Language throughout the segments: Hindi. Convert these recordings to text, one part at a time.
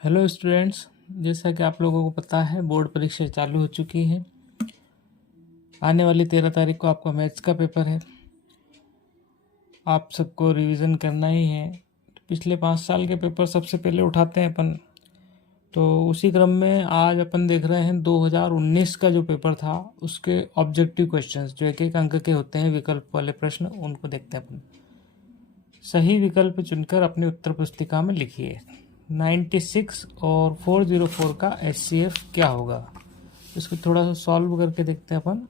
हेलो स्टूडेंट्स, जैसा कि आप लोगों को पता है बोर्ड परीक्षा चालू हो चुकी है। आने वाली 13 तारीख को आपका मैथ्स का पेपर है। आप सबको रिवीजन करना ही है। पिछले 5 साल के पेपर सबसे पहले उठाते हैं अपन। तो उसी क्रम में आज अपन देख रहे हैं 2019 का जो पेपर था उसके ऑब्जेक्टिव क्वेश्चंस जो एक एक अंक के होते हैं, विकल्प वाले प्रश्न, उनको देखते हैं अपन। सही विकल्प चुनकर अपनी उत्तर पुस्तिका में लिखिए। 96 और 404 का HCF क्या होगा? इसको थोड़ा सा सॉल्व करके देखते हैं अपन।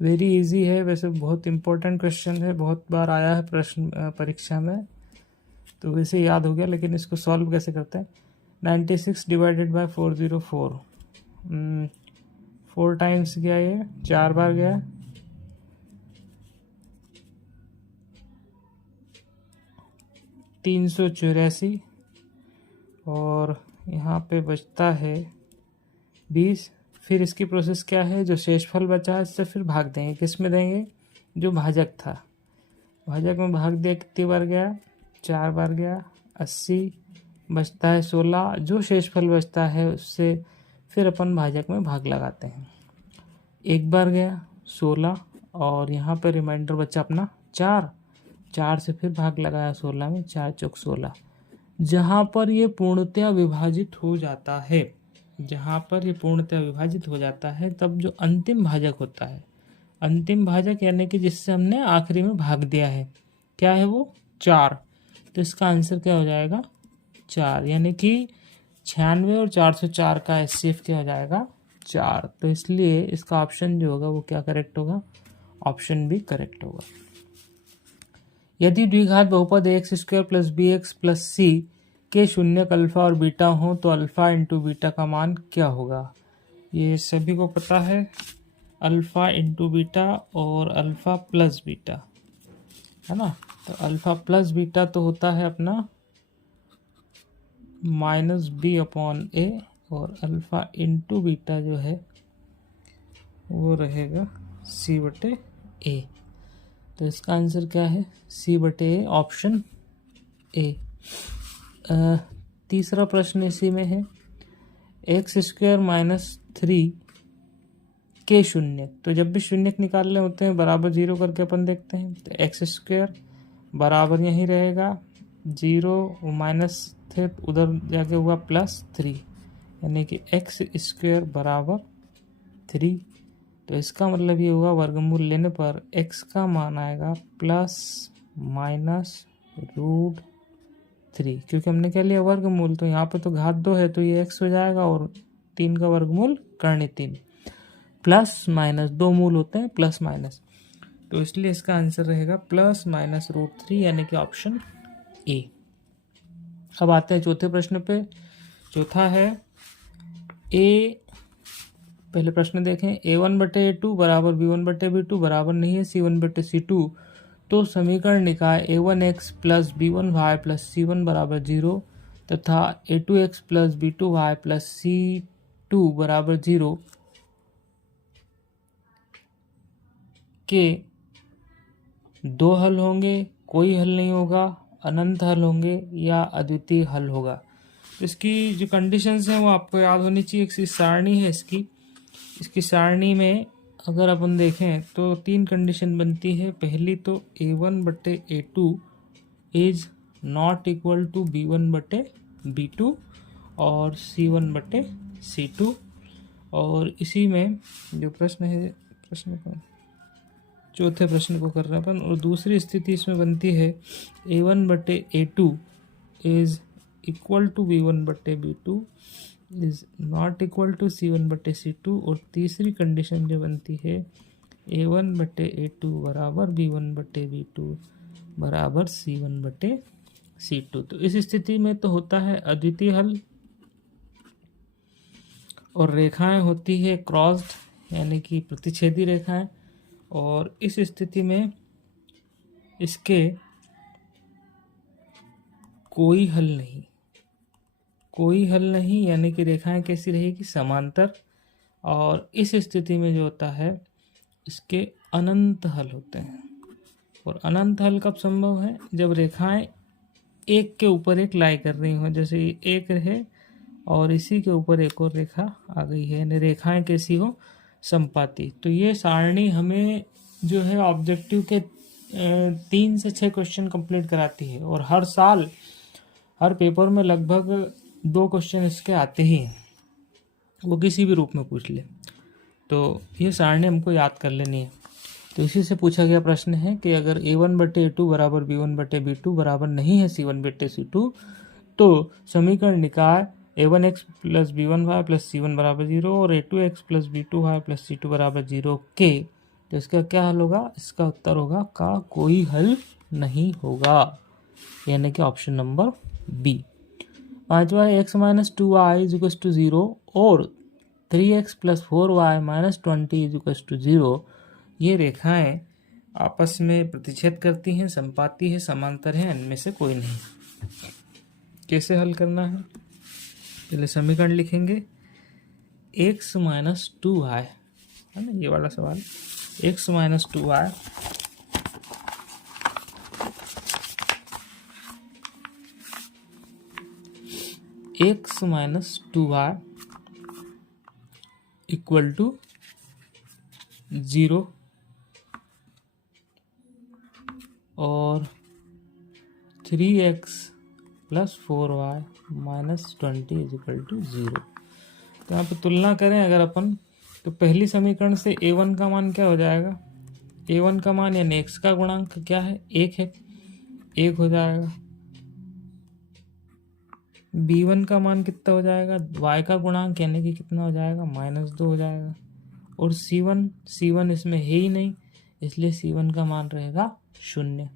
वेरी इजी है, वैसे बहुत इंपॉर्टेंट क्वेश्चन है, बहुत बार आया है प्रश्न परीक्षा में, तो वैसे याद हो गया। लेकिन इसको सॉल्व कैसे करते हैं? 96 डिवाइडेड बाय 404, 4 टाइम्स गया, ये 4 बार गया, 384, और यहाँ पे बचता है 20। फिर इसकी प्रोसेस क्या है? जो शेषफल बचा है इससे फिर भाग देंगे। किस में देंगे? जो भाजक था, भाजक में भाग दिया, कितनी बार गया? 4 बार गया, 80, बचता है 16। जो शेषफल बचता है उससे फिर अपन भाजक में भाग लगाते हैं। एक बार गया 16, और यहाँ पर रिमाइंडर बचा अपना 4 से फिर भाग लगाया 16 में, 4 चौक 16। जहाँ पर ये पूर्णतया विभाजित हो जाता है, जहाँ पर ये पूर्णतः विभाजित हो जाता है, तब जो अंतिम भाजक होता है, अंतिम भाजक यानी कि जिससे हमने आखिरी में भाग दिया है, क्या है वो? 4। तो इसका आंसर क्या हो जाएगा? 4, यानी कि 96 और 404 का HCF क्या हो जाएगा? 4। तो इसलिए इसका ऑप्शन जो होगा वो क्या करेक्ट होगा? ऑप्शन बी करेक्ट होगा। यदि द्विघात बहुपद x² plus bx plus c के शून्यक अल्फा और बीटा हो तो अल्फा इंटू बीटा का मान क्या होगा? ये सभी को पता है, अल्फा इंटू बीटा और अल्फा प्लस बीटा, है ना। तो अल्फा प्लस बीटा तो होता है अपना -b/a, और अल्फा इंटू बीटा जो है वो रहेगा c/a। तो इसका आंसर क्या है? c/a, option A. तीसरा प्रश्न इसी में है, x² - 3 के शून्य। तो जब भी शून्यक निकालने होते हैं बराबर 0 करके अपन देखते हैं। तो x² बराबर यहीं रहेगा, 0 माइनस थे उधर जाके हुआ +3, यानी कि x² बराबर 3। तो इसका मतलब ये हुआ वर्गमूल लेने पर x का मान आएगा ±√3, क्योंकि हमने क्या लिया? वर्गमूल। तो यहाँ पे तो घात 2 है तो ये x हो जाएगा, और 3 का वर्गमूल करने 3, प्लस माइनस 2 मूल होते हैं, प्लस माइनस, तो इसलिए इसका आंसर रहेगा ±√3, यानी कि ऑप्शन ए। अब आते हैं चौथे प्रश्न पे। चौथा है ए, पहले प्रश्न देखें। a1/a2 बराबर b1/b2 बराबर नहीं है c1/c2, तो समीकरण निकाय a1x plus b1y plus c1 बराबर 0 तथा a2x plus b2y plus c2 बराबर 0 के 2 हल होंगे, कोई हल नहीं होगा, अनंत हल होंगे, या अद्वितीय हल होगा। इसकी जो कंडीशंस हैं वो आपको याद होनी चाहिए। इसकी सारणी है, इसकी सारणी में अगर अपन देखें तो 3 कंडीशन बनती है। पहली तो a1/a2 is not equal to b1/b2 और c1/c2, और इसी में जो प्रश्न है, प्रश्न को चौथे प्रश्न को कर रहे हैं अपन। और दूसरी स्थिति इसमें बनती है a1/a2 is equal to b1/b2 is not equal to c1/c2, और तीसरी कंडीशन जो बनती है a1/a2 बराबर b1/b2 बराबर c1/c2। तो इस स्थिति में तो होता है अद्वितीय हल, और रेखाएं होती है क्रॉस्ड, यानी कि प्रतिच्छेदी रेखाएं, और इस स्थिति में इसके कोई हल नहीं, कोई हल नहीं, यानी कि रेखाएं कैसी रहेगी? समांतर। और इस स्थिति में जो होता है इसके अनंत हल होते हैं। और अनंत हल कब संभव है? जब रेखाएं एक के ऊपर एक लाई कर रही हो, जैसे एक है और इसी के ऊपर एक और रेखा आ गई है, यानी रेखाएं कैसी हो, संपाती। तो ये सारणी हमें जो है ऑब्जेक्टिव के 3 से 6 क्वेश्चन कंप्लीट कराती है, और हर साल हर पेपर में लगभग 2 क्वेश्चन इसके आते ही हैं, वो किसी भी रूप में पूछ ले। तो ये सारणी हमको याद कर लेनी है। तो इसी से पूछा गया प्रश्न है कि अगर a1/a2 बराबर b1/b2 बराबर नहीं है c1/c2, तो समीकरण निकाय a1x plus b1y plus c1 बराबर 0 और a2x plus b2y plus c2 बराबर 0 के, तो इसका क्या हल होगा? इसका उत्तर होगा का कोई हल नहीं होगा, यानी कि ऑप्शन नंबर बी। पांचवा, x minus 2y is equal to 0 और 3x plus 4y minus 20 is equal to 0, ये रेखाएं आपस में प्रतिच्छेद करती हैं, संपाती है, समांतर है, इनमें से कोई नहीं। कैसे हल करना है? पहले समीकरण लिखेंगे x माइनस 2y, है ना, ये वाला सवाल, x minus 2y x minus 2y equal to 0 और 3x plus 4y minus 20 is equal to 0। तो यहाँ पे तुलना करें अगर अपन, तो पहली समीकरण से a1 का मान क्या हो जाएगा? a1 का मान यानी x का गुणांक क्या है? 1 है, 1 हो जाएगा। b1 का मान कितना हो जाएगा? y का गुणांक यानी कि कितना हो जाएगा? -2 हो जाएगा। और c1 इसमें है ही नहीं, इसलिए c1 का मान रहेगा 0।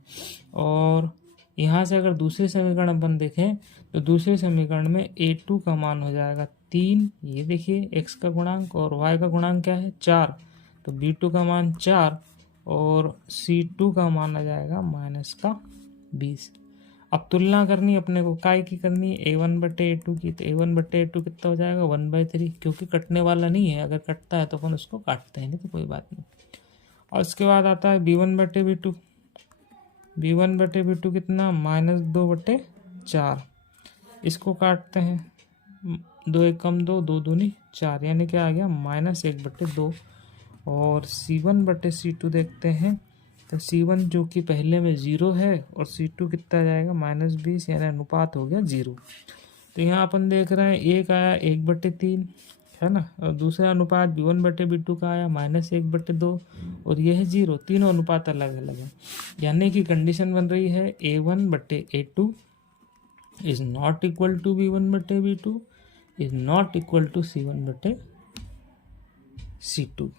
और यहाँ से अगर दूसरे समीकरण अपन देखें, तो दूसरे समीकरण में a2 का मान हो जाएगा 3, ये देखिए x का गुणांक, और y का गुणांक क्या है? 4, तो b2 का मान 4 और c2 का मान आ जाएगा -20। अब तुलना करनी अपने को काय की करनी है? a1/a2 की, तो a1/a2 कितना हो जाएगा? 1/3, क्योंकि कटने वाला नहीं है, अगर कटता है तो अपन उसको काटते हैं, नहीं तो कोई बात नहीं। और उसके बाद आता है b1/b2, b1/b2 कितना? -2/4, इसको काटते हैं, 2 1 कम 2, 2 दूनी 4, यानी क्या आ गया? -1/2। और c1/c2 देखते हैं, तो c1 जो कि पहले में 0 है और c2 कितना जाएगा? -20, यानी अनुपात हो गया 0। तो यहाँ अपन देख रहे हैं एक आया 1/3, है ना, और दूसरा अनुपात b1/b2 का आया -1/2, और यह है 0। तीनों अनुपात अलग अलग है, यानी कि कंडीशन बन रही है a1/a2 is not equal to b1/b2 is not equal to c1/c2।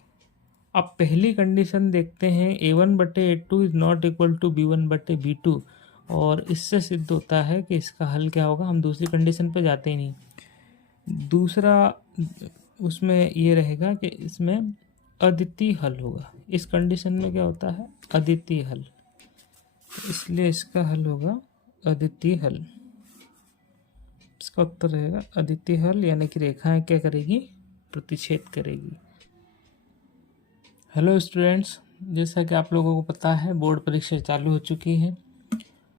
अब पहली कंडीशन देखते हैं, a1/a2 is not equal to b1/b2, और इससे सिद्ध होता है कि इसका हल क्या होगा। हम दूसरी कंडीशन पे जाते ही नहीं। दूसरा उसमें ये रहेगा कि इसमें अद्वितीय हल होगा। इस कंडीशन में क्या होता है? अद्वितीय हल, इसलिए इसका हल होगा अद्वितीय हल। इसका उत्तर रहेगा अद्वितीय हल, यानी कि रेखाएं क्या करेगी? प्रतिच्छेद करेगी। हेलो स्टूडेंट्स, जैसा कि आप लोगों को पता है बोर्ड परीक्षा चालू हो चुकी है।